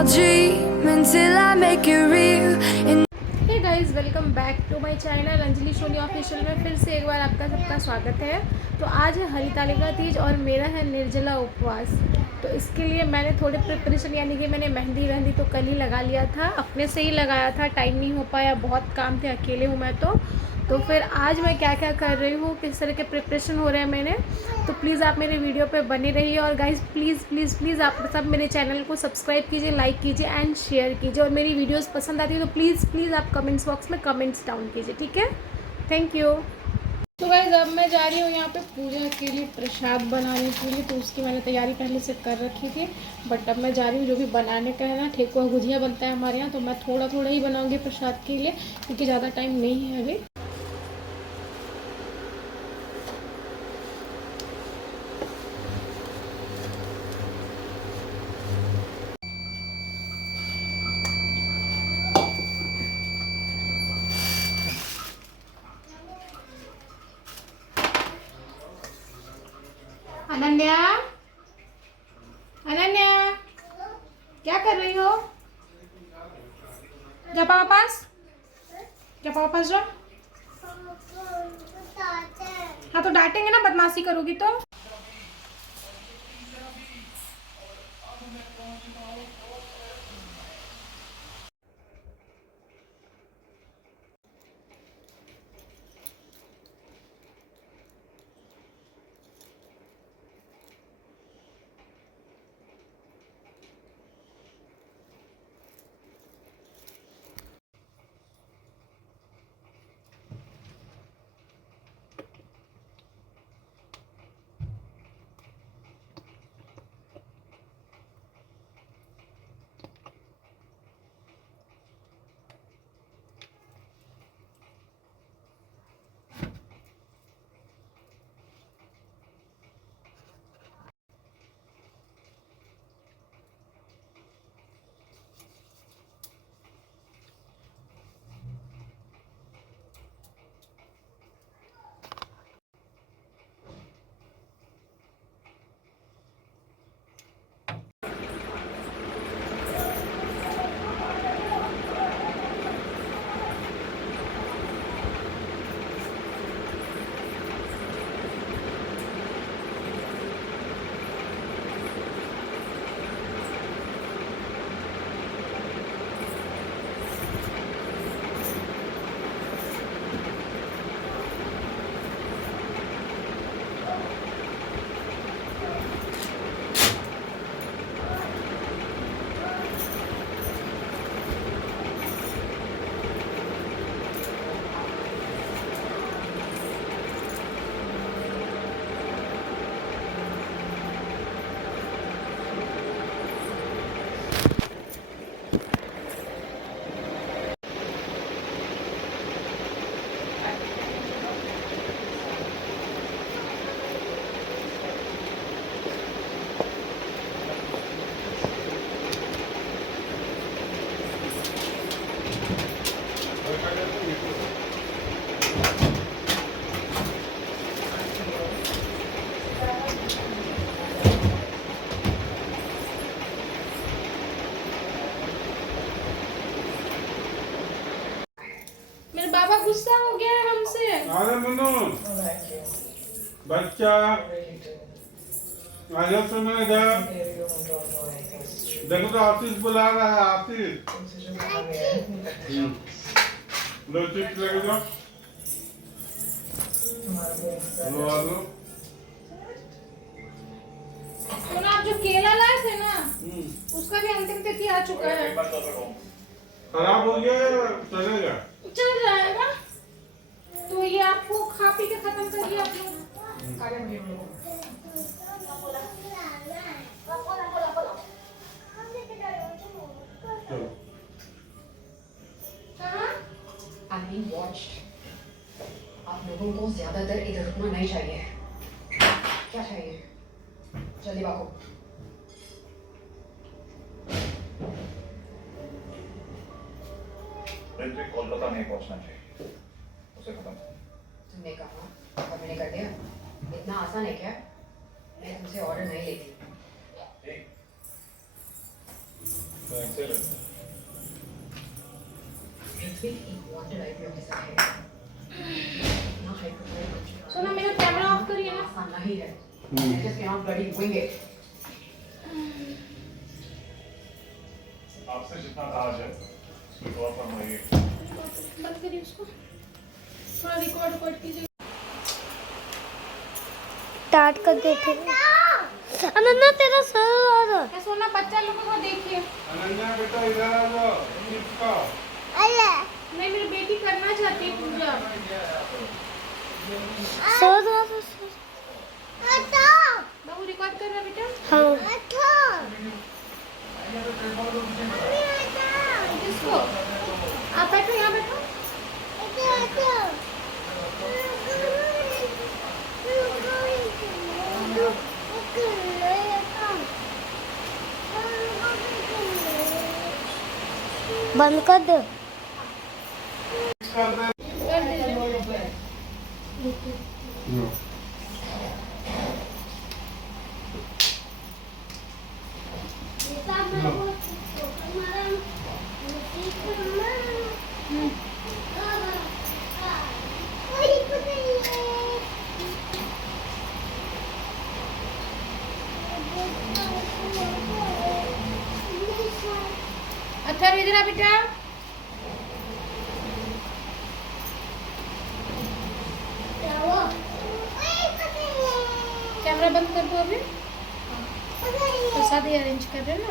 I'll dream until I make it real. And hey guys, welcome back to my channel Anjali Soni official में फिर से एक बार आपका सबका स्वागत है। तो आज है हरितालिका तीज और मेरा है निर्जला उपवास। तो इसके लिए मैंने थोड़े प्रिपरेशन, यानी कि मैंने मेहंदी तो कल ही लगा लिया था, अपने से ही लगाया था, टाइम नहीं हो पाया, बहुत काम थे, अकेले हूँ मैं तो फिर आज मैं क्या क्या कर रही हूँ, किस तरह के प्रिपरेशन हो रहे हैं मैंने, तो प्लीज़ आप मेरे वीडियो पे बने रहिए। और गाइज़ प्लीज़ प्लीज़ प्लीज़ आप सब मेरे चैनल को सब्सक्राइब कीजिए, लाइक कीजिए एंड शेयर कीजिए। और मेरी वीडियोस पसंद आती है तो प्लीज़ प्लीज़ आप कमेंट्स बॉक्स में कमेंट्स डाउन कीजिए, ठीक है। Thank you. तो गाइज़ अब मैं जा रही हूँ यहाँ पे पूजा के लिए प्रसाद बनाने के लिए, तो उसकी मैंने तैयारी पहले से कर रखी थी। बट अब मैं जा रही हूँ, जो भी बनाने का है ना, ठेकुआ गुजिया बनता है हमारे यहाँ, तो मैं थोड़ा थोड़ा ही बनाऊँगी प्रसाद के लिए, क्योंकि ज़्यादा टाइम नहीं है अभी। अनन्या, अनन्या, क्या कर रही हो? जा पापा पास, जा पापा पास जाओ। हाँ तो डांटेंगे ना, बदमाशी करोगी तो। मेरे बाबा गुस्सा हो गया है हमसे। अरे मनु, बच्चा आजा सुनो इधर। देखो तो आशीष बुला रहा है, आशीष। लो चिप्स लेके जाओ। लो आ लो। तो ना आप जो केला लाए थे ना, उसका भी अंतिम तिथि आ चुका है। खराब हो गया या चलेगा? चल जाएगा। तो ये आपको खा पी के खत्म कर दिया आप लोग। चलो। I'm being watched. आप लोगों को ज्यादा देर इधर रुकना नहीं चाहिए। क्या चाहिए? जल्दी भागो। ऋत्विक कोलकाता नहीं पहुंचना चाहिए, उसे खत्म। तुमने कहा और मैंने कर दिया। इतना आसान है क्या? मैं तुमसे ऑर्डर नहीं लेती। ठीक। ऋत्विक एक वांटेड आईपी ऑफिसर है ना, हाई प्रोफाइल। सोना मेरा कैमरा ऑफ करिए ना। आसान नहीं है, I just cannot bloody wing it। आपसे जितना कहा जाए उसमें तो फरमाइए। बंद करिए उसको, थोड़ा रिकॉर्ड कीजिए। स्टार्ट कर देते हैं। अनन्या तेरा सर आ रहा क्या सोना, बच्चा लोगों को देखिए। अनन्या बेटा इधर आ जाओ, इसका नहीं, मेरी बेटी करना चाहती है पूजा। सर बाबू रिकॉर्ड कर रहा बेटा। हाँ किसको? आप बैठो, यहाँ बैठो। बंद कर दो। कर दे। कर दीजिए। अच्छा इधर आ बेटा। कैमरा बंद कर दो अभी। प्रसादी अरेंज कर रहे हैं ना।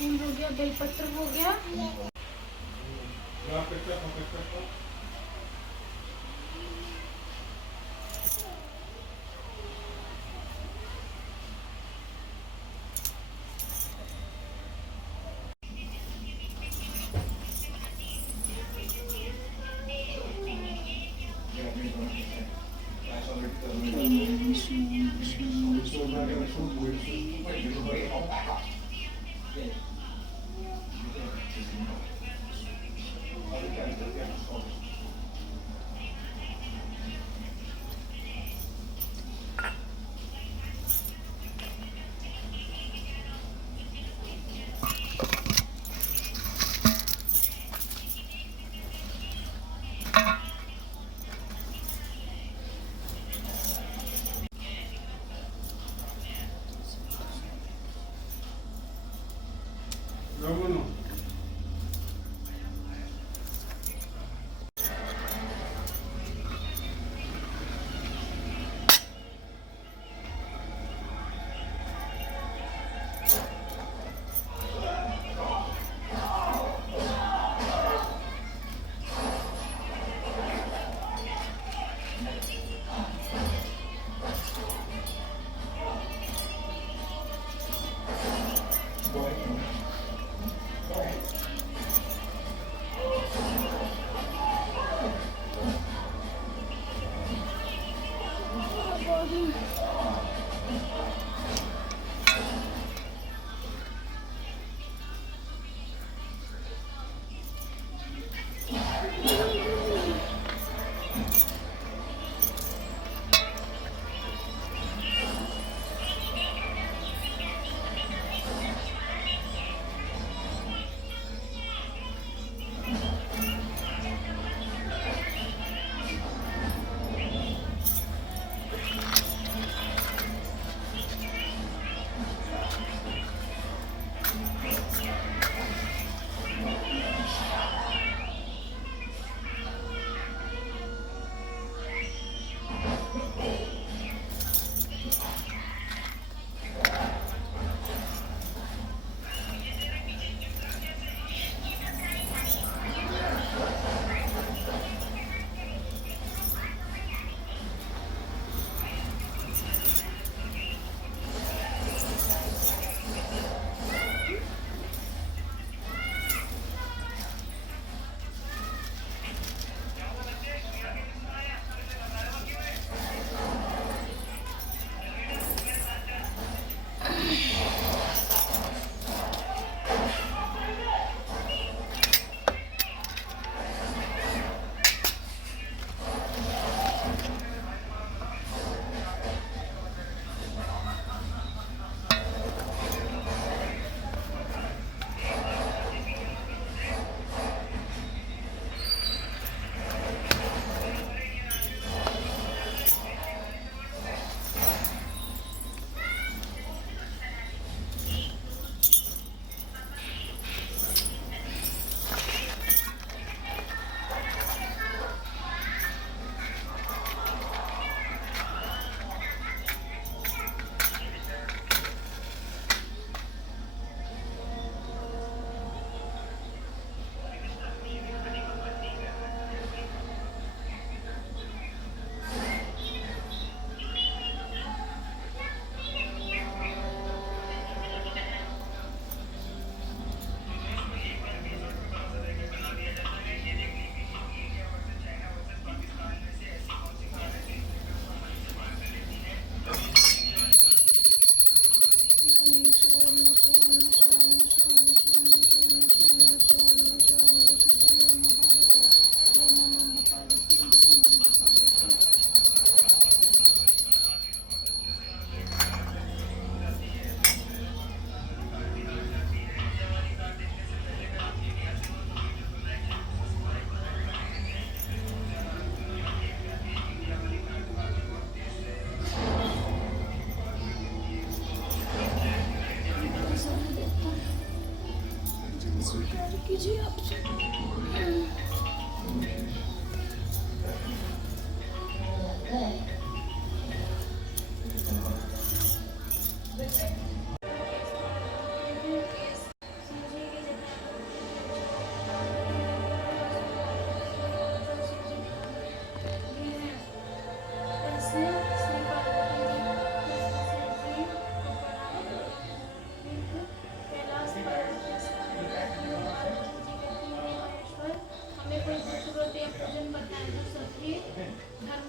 फूल हो गया, बेलपत्र हो गया। यहाँ पे क्या Thank you.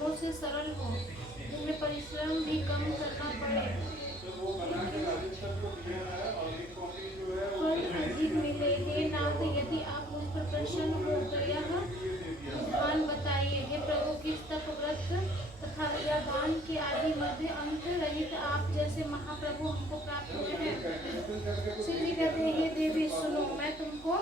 कर्मों से सरल हो, जिनमें परिश्रम भी कम करना पड़े, फल अधिक मिले। हे नाथ, यदि आप मुझ पर प्रसन्न हो तो यह विधान बताइए। हे प्रभु, किस तप व्रत तथा या दान के आदि मध्य अंत रहित आप जैसे महाप्रभु हमको प्राप्त हुए हैं। श्री जी कहते हैं, हे देवी सुनो, मैं तुमको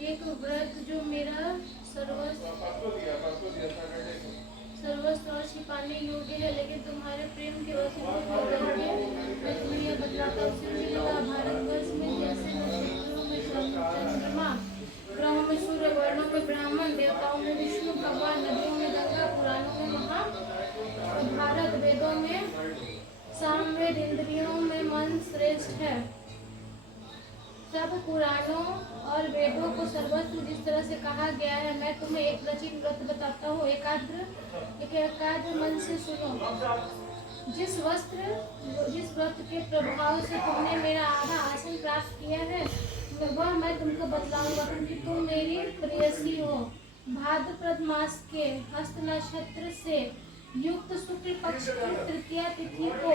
एक व्रत जो मेरा सर्वस्व और छिपाने योग्य है, लेकिन तुम्हारे प्रेम के वश मैं तुम्हें यह बतलाता हूँ। भारतवर्ष में जैसे नक्षत्रों में चंद्रमा, ग्रहों में सूर्य, वर्णों में ब्राह्मण, देवताओं में विष्णु भगवान, नदियों में गंगा, पुराणों में महाभारत, वेदों में सामवेद, इंद्रियों में मन श्रेष्ठ है। सब पुराणों और वेदों को सर्वस्व जिस तरह से कहा गया है, मैं तुम्हें एक प्राचीन व्रत बताता हूँ। एकाग्र मन से सुनो। जिस व्रत के प्रभाव से तुमने मेरा आधा आसन प्राप्त किया है, वह मैं तुमको बतलाऊंगा, क्योंकि तुम मेरी प्रेयसी हो। भाद्रपद मास के हस्त नक्षत्र से युक्त शुक्ल पक्ष की तृतीया तिथि को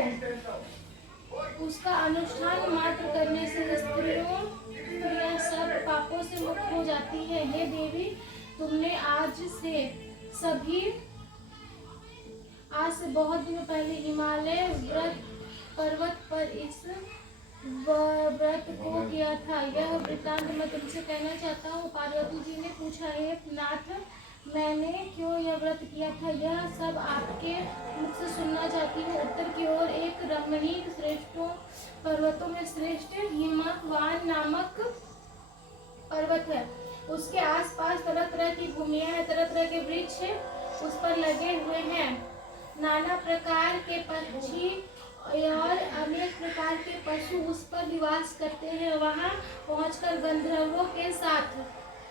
उसका अनुष्ठान मात्र करने से स्त्रियां सब पापों से मुक्त हो जाती है। हे देवी, तुमने आज से बहुत दिन पहले हिमालय पर्वत पर इस व्रत को किया था। यह वृत्तांत मैं तुमसे कहना चाहता हूँ। पार्वती जी ने पूछा, हे नाथ, मैंने क्यों यह व्रत किया था, यह सब आपके मुख से सुनना चाहती हूँ। उत्तर की ओर एक रमणीक श्रेष्ठों पर्वतों में श्रेष्ठ हिमवान नामक पर्वत है। उसके आसपास तरह तरह की भूमियां हैं, तरह तरह के वृक्ष उस पर लगे हुए हैं। नाना प्रकार के पक्षी और अनेक प्रकार के पशु उस पर निवास करते हैं। वहां पहुंचकर गंधर्वों के साथ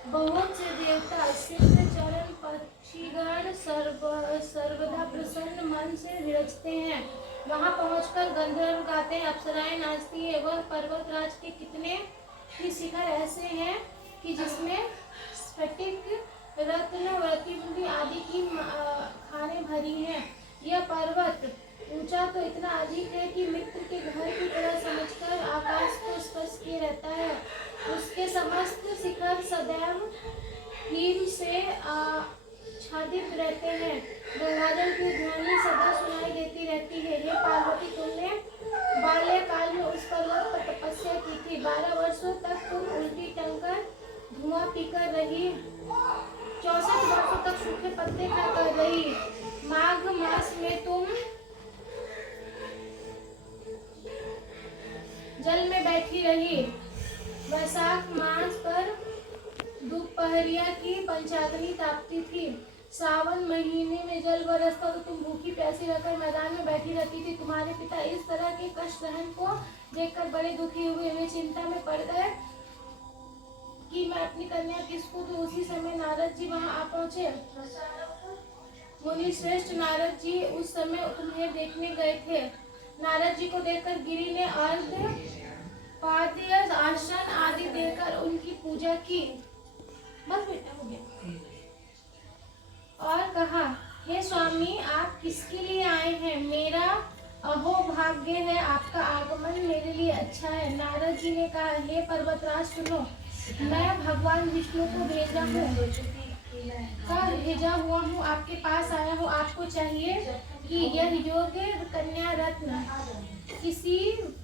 बहुत से देवता, सिद्ध चरण पक्षीगण सर्वदा प्रसन्न मन से विरजते हैं। वहां पहुंचकर गंधर्व गाते हैं, अप्सराएं नाचती है। वह पर्वतराज के कितने ही शिखर ऐसे हैं कि जिसमें स्फटिक, रत्न, रत्नवती आदि की खाने भरी हैं। यह पर्वत ऊंचा तो इतना अधिक है कि मित्र के घर की तरह समझकर आकाश को स्पर्श किए रहता है। उसके समस्त शिखर सदैव हिम से आच्छादित रहते हैं। गंगाजल की ध्वनि सदा सुनाई देती रहती है। ये पार्वती, तुमने बाल्यकाल में उस पर्वत पर तपस्या की थी। 12 वर्षों तक तुम उल्टी टंगकर धुआं पीकर रही, 64 वर्षों तक सूखे पत्ते खाकर रही। माघ मास में तुम जल में बैठी रही। वैशाख मास पर दोपहरिया की पंचाग्नि तापती थी। सावन महीने में जल बरसता तो तुम भूखी प्यासी रहकर मैदान में बैठी रहती थी। तुम्हारे पिता इस तरह के कष्ट सहन को देखकर बड़े दुखी हुए। वे चिंता में पड़ गए कि मैं अपनी कन्या किसको दूं। उसी समय नारद जी वहां आ पहुंचे। मुनि श्रेष्ठ नारद जी उस समय तुम्हें देखने गए थे। नारद जी को देखकर गिरी ने अर्घ्य, पाद्य, आसन आदि देकर उनकी पूजा की। बस बेटा हो गया। और कहा, हे स्वामी, आप किसके लिए आए हैं? मेरा अहो भाग्य है, आपका आगमन मेरे लिए अच्छा है। नारद जी ने कहा, हे पर्वतराज सुनो, मैं भगवान विष्णु को भेजा हुआ हूँ, आपके पास आया हूँ। आपको चाहिए कि यह योग्य कन्या रत्न किसी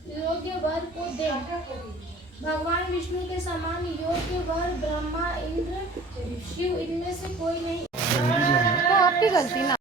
योग्य वर को दे। भगवान विष्णु के समान योग्य वर ब्रह्मा, इंद्र, शिव, इनमें से कोई नहीं। तो आपकी गलती ना